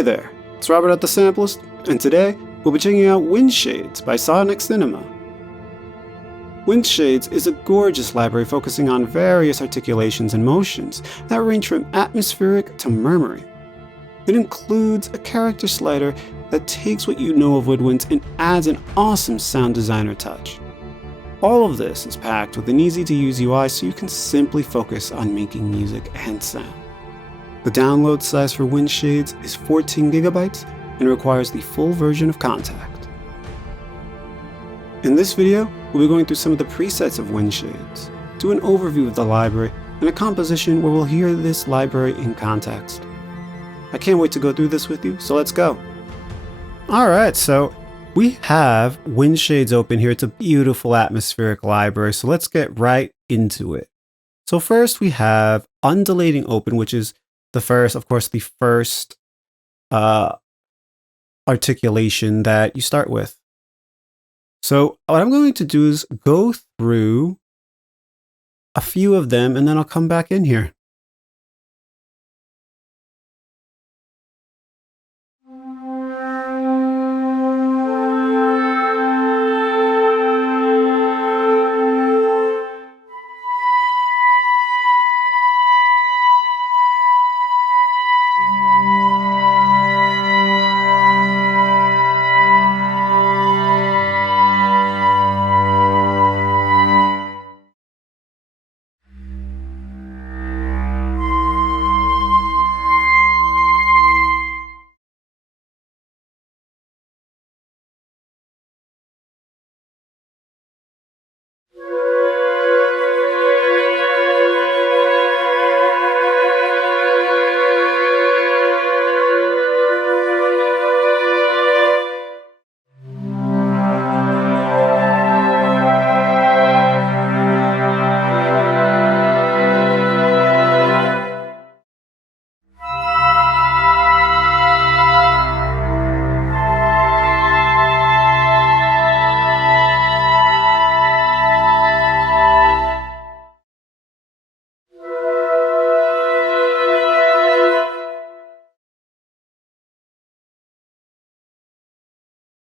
Hey there, it's Robert at the Samplist, and today we'll be checking out Windshades by Sonixinema. Windshades is a gorgeous library focusing on various articulations and motions that range from atmospheric to murmuring. It includes a character slider that takes what you know of woodwinds and adds an awesome sound designer touch. All of this is packed with an easy-to-use UI so you can simply focus on making music and sound. The download size for Windshades is 14 GB and requires the full version of Contact. In this video, we'll be going through some of the presets of Windshades, do an overview of the library, and a composition where we'll hear this library in context. I can't wait to go through this with you, so let's go. Alright, so we have Windshades open here. It's a beautiful atmospheric library, so let's get right into it. So first we have undulating open, which is the first articulation that you start with. So what I'm going to do is go through a few of them and then I'll come back in here.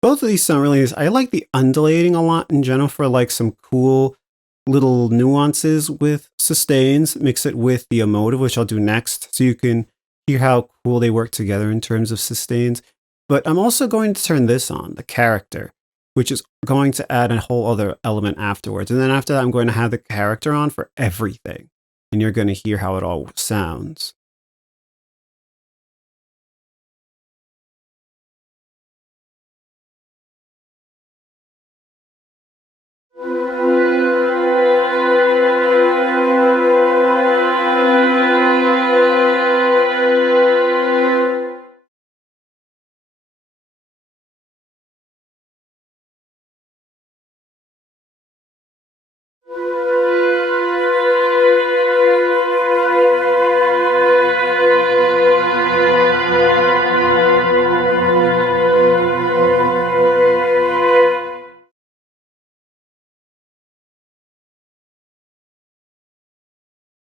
Both of these sound really nice. I like the undulating a lot in general for like some cool little nuances with sustains. Mix it with the emotive, which I'll do next, so you can hear how cool they work together in terms of sustains. But I'm also going to turn this on, the character, which is going to add a whole other element afterwards. And then after that, I'm going to have the character on for everything. And you're going to hear how it all sounds.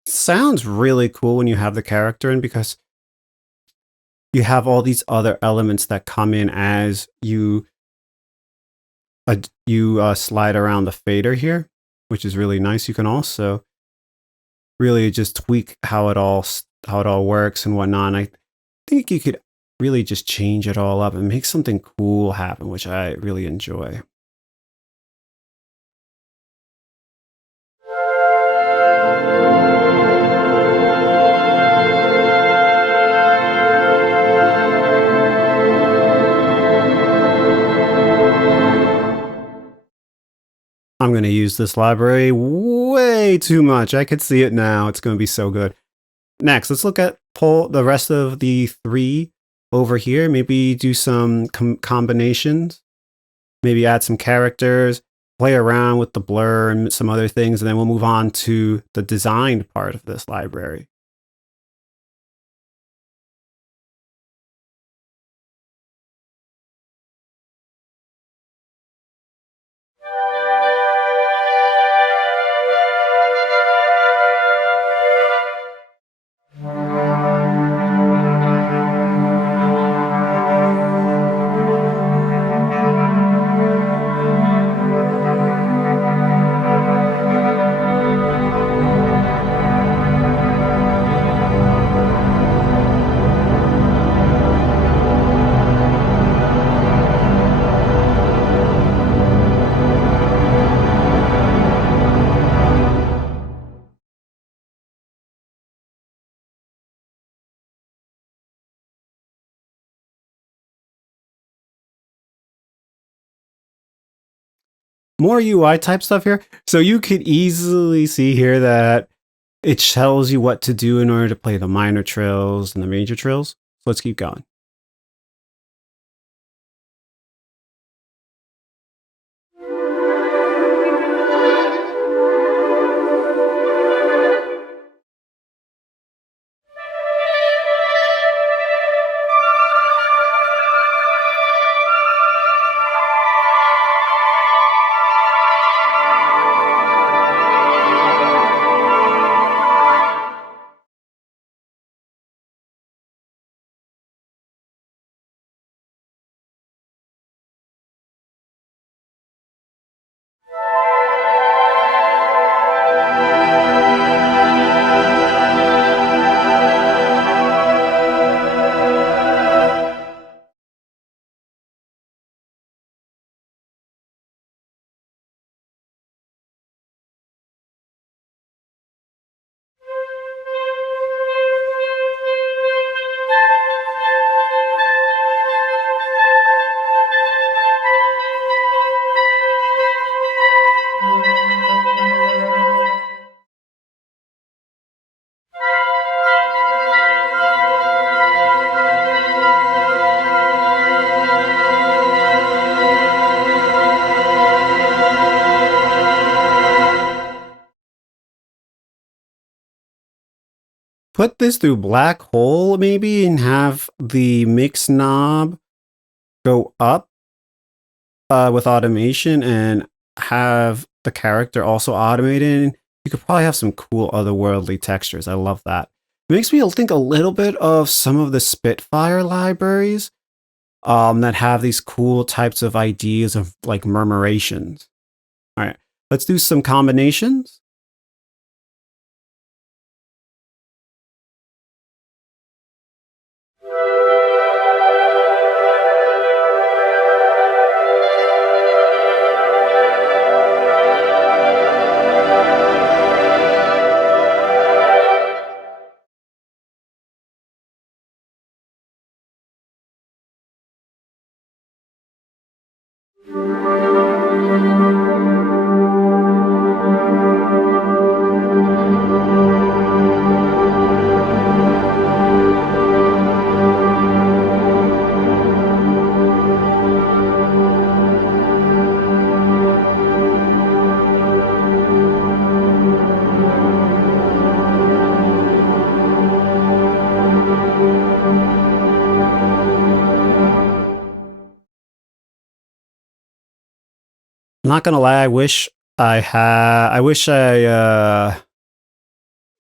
Sounds really cool when you have the character in, because you have all these other elements that come in as you slide around the fader here, which is really nice. You can also really just tweak how it all works and whatnot. And I think you could really just change it all up and make something cool happen, which I really enjoy. I'm going to use this library way too much. I could see it now. It's going to be so good. Next, let's look at pull the rest of the three over here. Maybe do some combinations. Maybe add some characters, play around with the blur and some other things, and then we'll move on to the designed part of this library. more UI type stuff here. So you could easily see here that it tells you what to do in order to play the minor trills and the major trills. So let's keep going. Put this through black hole maybe and have the mix knob go up with automation and have the character also automated. You could probably have some cool otherworldly textures. I love that. It makes me think a little bit of some of the Spitfire libraries that have these cool types of ideas of like murmurations. All right, let's do some combinations. I'm not gonna lie, I wish I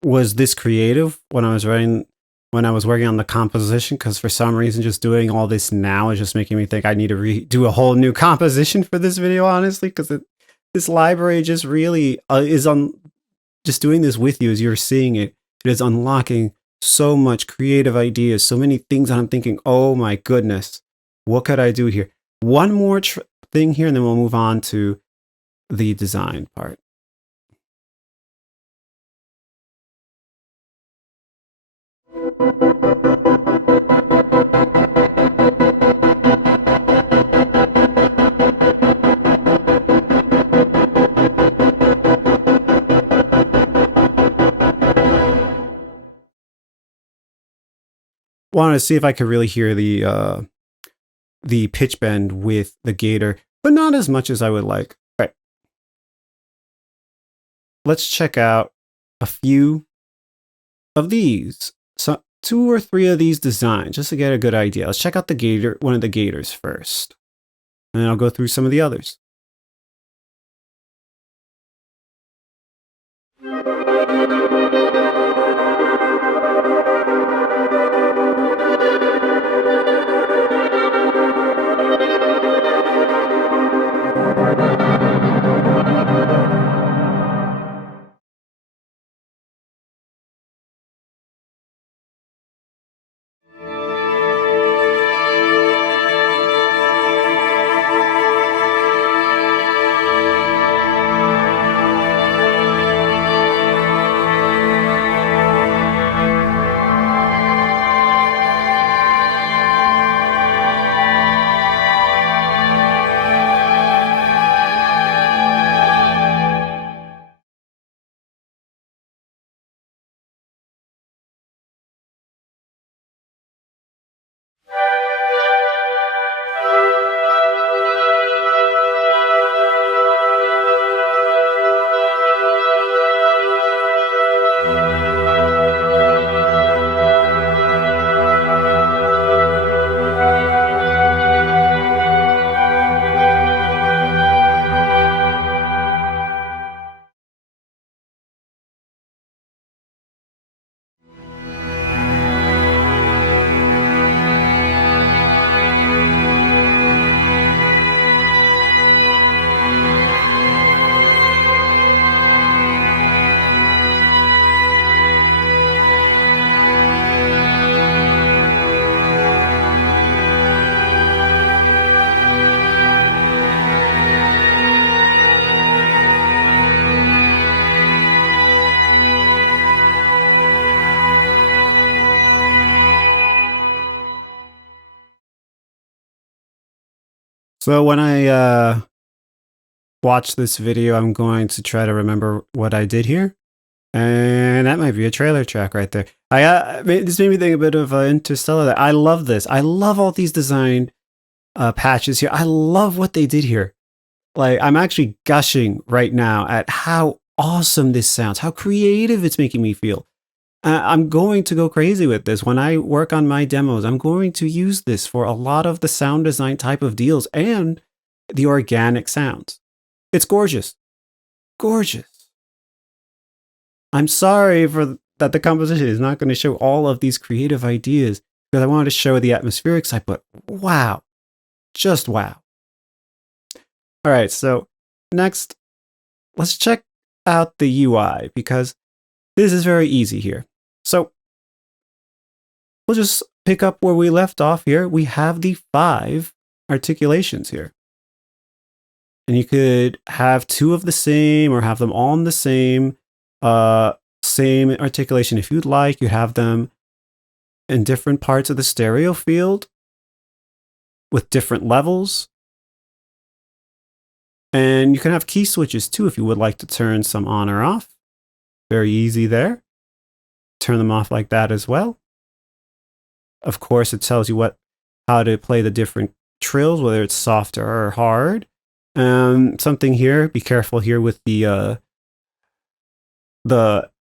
was this creative when I was working on the composition, because for some reason just doing all this now is just making me think I need to redo a whole new composition for this video, honestly, because this library just really is on just doing this with you as you're seeing it. It is unlocking so much creative ideas, so many things that I'm thinking, oh my goodness, what could I do here? One more thing here, and then we'll move on to the design part. Wanted to see if I could really hear the pitch bend with the gator, but not as much as I would like. All right. Let's check out a few of these. So 2 or 3 of these designs, just to get a good idea. Let's check out the gator, one of the gators first. And then I'll go through some of the others. So when I watch this video, I'm going to try to remember what I did here. And that might be a trailer track right there. This made me think a bit of Interstellar. I love this. I love all these design patches here. I love what they did here. Like, I'm actually gushing right now at how awesome this sounds, how creative it's making me feel. I'm going to go crazy with this. When I work on my demos, I'm going to use this for a lot of the sound design type of deals and the organic sounds. It's gorgeous. Gorgeous. I'm sorry for that the composition is not going to show all of these creative ideas because I wanted to show the atmospheric side, but wow. Just wow. All right, so next, let's check out the UI because this is very easy here. So we'll just pick up where we left off here. We have the 5 articulations here. And you could have 2 of the same or have them all in the same articulation if you'd like. You have them in different parts of the stereo field with different levels. And you can have key switches too if you would like to turn some on or off. Very easy there. Turn them off like that as well. Of course, it tells you how to play the different trills, whether it's soft or hard. Something here, be careful here with the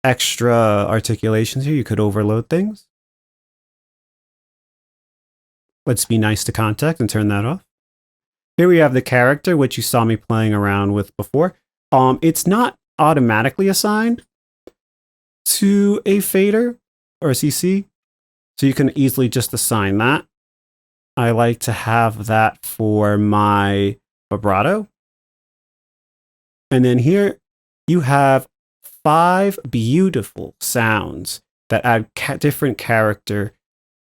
extra articulations here. You could overload things. Let's be nice to contact and turn that off. Here we have the character, which you saw me playing around with before. It's not automatically assigned to a fader or a CC, so you can easily just assign that. I like to have that for my vibrato. And then here you have 5 beautiful sounds that add different character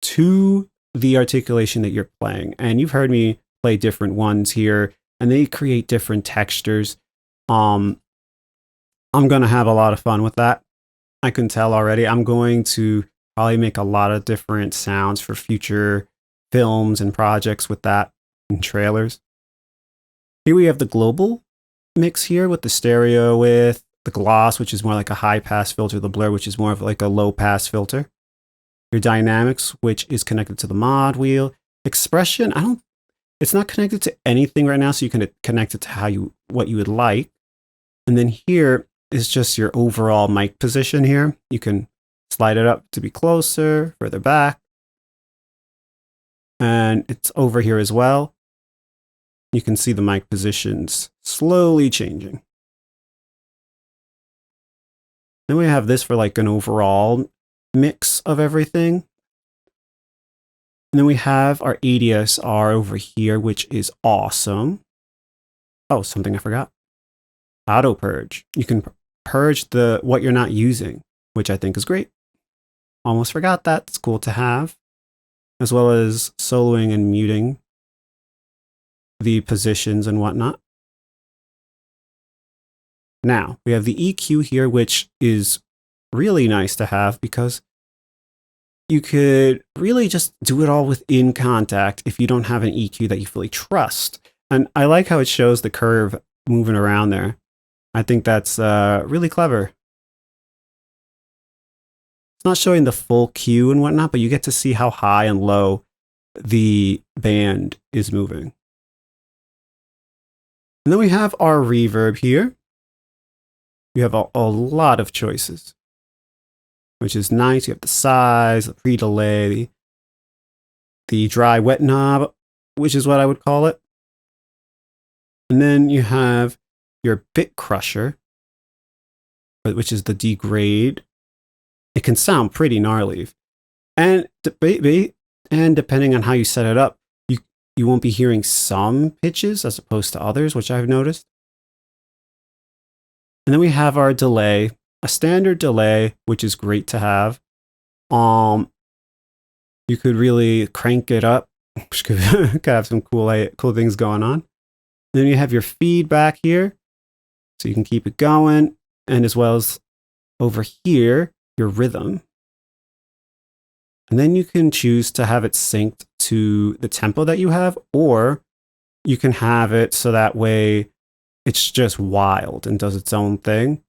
to the articulation that you're playing. And you've heard me play different ones here, and they create different textures. I'm going to have a lot of fun with that. I can tell already. I'm going to probably make a lot of different sounds for future films and projects with that and trailers. Here we have the global mix here with the stereo with the gloss, which is more like a high pass filter, the blur, which is more of like a low pass filter. Your dynamics, which is connected to the mod wheel. Expression, it's not connected to anything right now, so you can connect it to what you would like. And then here is just your overall mic position here. You can slide it up to be closer, further back. And it's over here as well. You can see the mic positions slowly changing. Then we have this for like an overall mix of everything. And then we have our ADSR over here, which is awesome. Oh, something I forgot. Auto purge. You can purge what you're not using, which I think is great. Almost forgot that. It's cool to have. As well as soloing and muting the positions and whatnot. Now, we have the EQ here, which is really nice to have because you could really just do it all within Contact if you don't have an EQ that you fully trust. And I like how it shows the curve moving around there. I think that's really clever. It's not showing the full Q and whatnot, but you get to see how high and low the band is moving. And then we have our reverb here. You have a lot of choices, which is nice. You have the size, the pre-delay, the dry wet knob, which is what I would call it. And then you have your bit crusher, which is the degrade. It can sound pretty gnarly. And depending on how you set it up, you won't be hearing some pitches as opposed to others, which I've noticed. And then we have our delay, a standard delay, which is great to have. You could really crank it up, which could have some cool things going on. Then you have your feedback here, so you can keep it going, and as well as over here, your rhythm. And then you can choose to have it synced to the tempo that you have, or you can have it so that way it's just wild and does its own thing.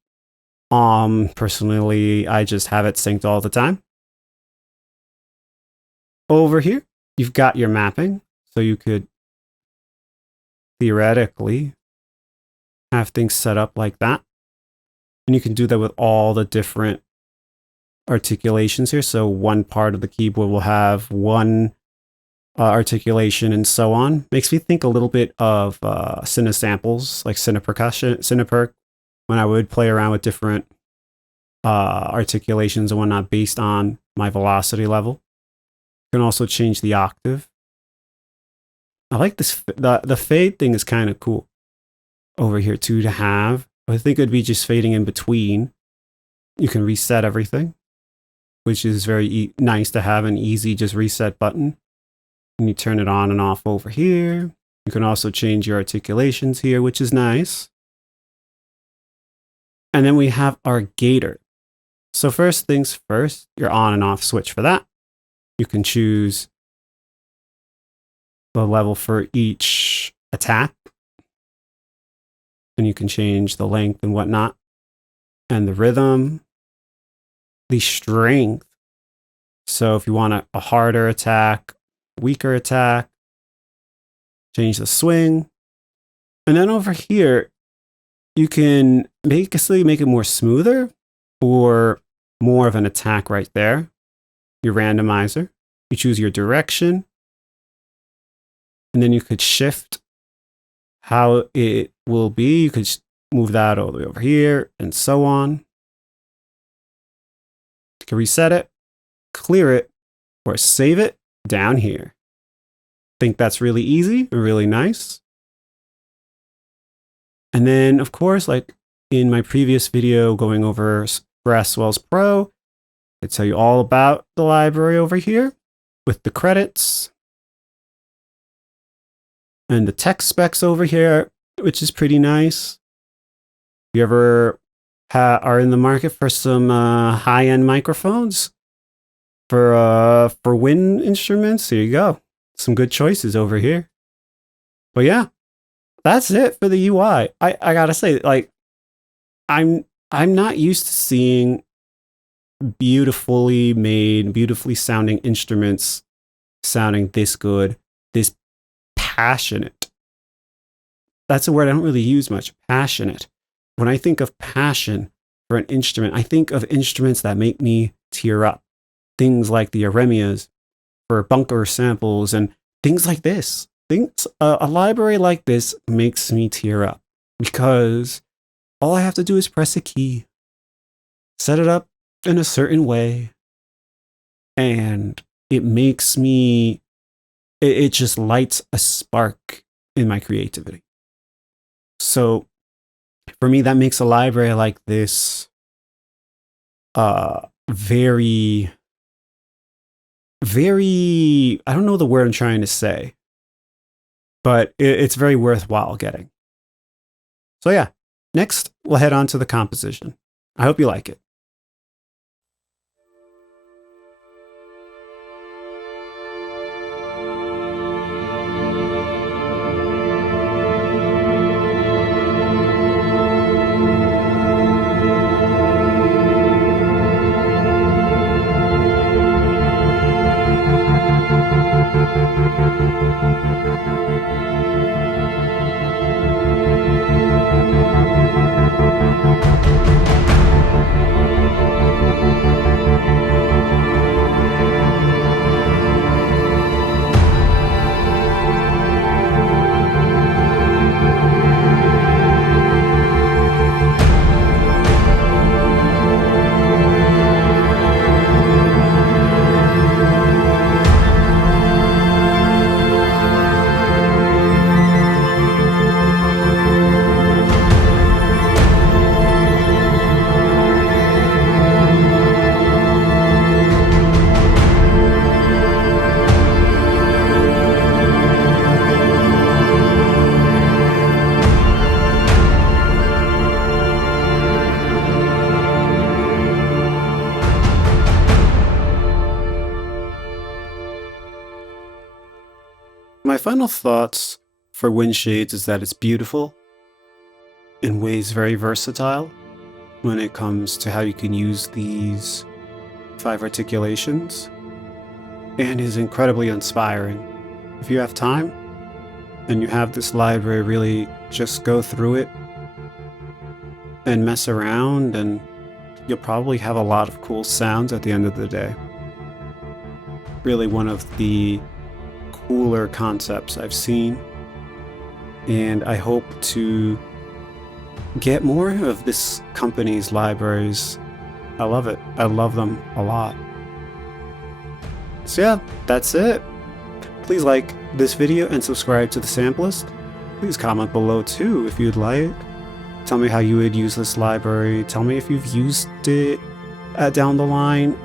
Personally, I just have it synced all the time. Over here, you've got your mapping, so you could theoretically have things set up like that. And you can do that with all the different articulations here. So one part of the keyboard will have one articulation and so on. Makes me think a little bit of Cinesamples, like Cineperc, when I would play around with different articulations and whatnot based on my velocity level. You can also change the octave. I like this. The fade thing is kind of cool over here too to have. I think it'd be just fading in between. You can reset everything, which is very nice to have an easy just reset button. And you turn it on and off over here. You can also change your articulations here, which is nice. And then we have our gator. So first things first, your on and off switch for that. You can choose the level for each attack. And you can change the length and whatnot. And the rhythm, the strength. So if you want a harder attack, weaker attack, change the swing. And then over here, you can basically make it more smoother or more of an attack right there. Your randomizer. You choose your direction. And then you could shift how it will be. You could move that all the way over here and so on. You can reset it, clear it, or save it down here. Think that's really easy and really nice. And then, of course, like in my previous video going over Braswell's Pro, I tell you all about the library over here with the credits and the tech specs over here, which is pretty nice. If you ever are in the market for some high-end microphones for wind instruments, here you go. Some good choices over here. But yeah, that's it for the UI. I gotta say, like, I'm not used to seeing beautifully made, beautifully sounding instruments sounding this good, this passionate. That's a word I don't really use much. Passionate. When I think of passion for an instrument, I think of instruments that make me tear up. Things like the Aremias for bunker samples and things like this. A library like this makes me tear up because all I have to do is press a key, set it up in a certain way, and it makes me, it just lights a spark in my creativity. So for me, that makes a library like this very, I don't know the word I'm trying to say, but it's very worthwhile getting. So yeah, next we'll head on to the composition. I hope you like it. My final thoughts for wind shades is that it's beautiful, in ways very versatile when it comes to how you can use these 5 articulations, and is incredibly inspiring. If you have time and you have this library, really just go through it and mess around, and you'll probably have a lot of cool sounds at the end of the day. Really one of the cooler concepts I've seen, and I hope to get more of this company's libraries. I love it. I love them a lot. So yeah, that's it. Please like this video and subscribe to the Samplist. Please comment below too if you'd like. Tell me how you would use this library. Tell me if you've used it down the line,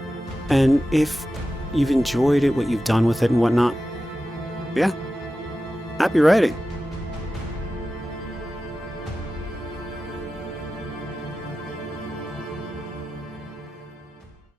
and if you've enjoyed it, what you've done with it and whatnot. Yeah, happy writing.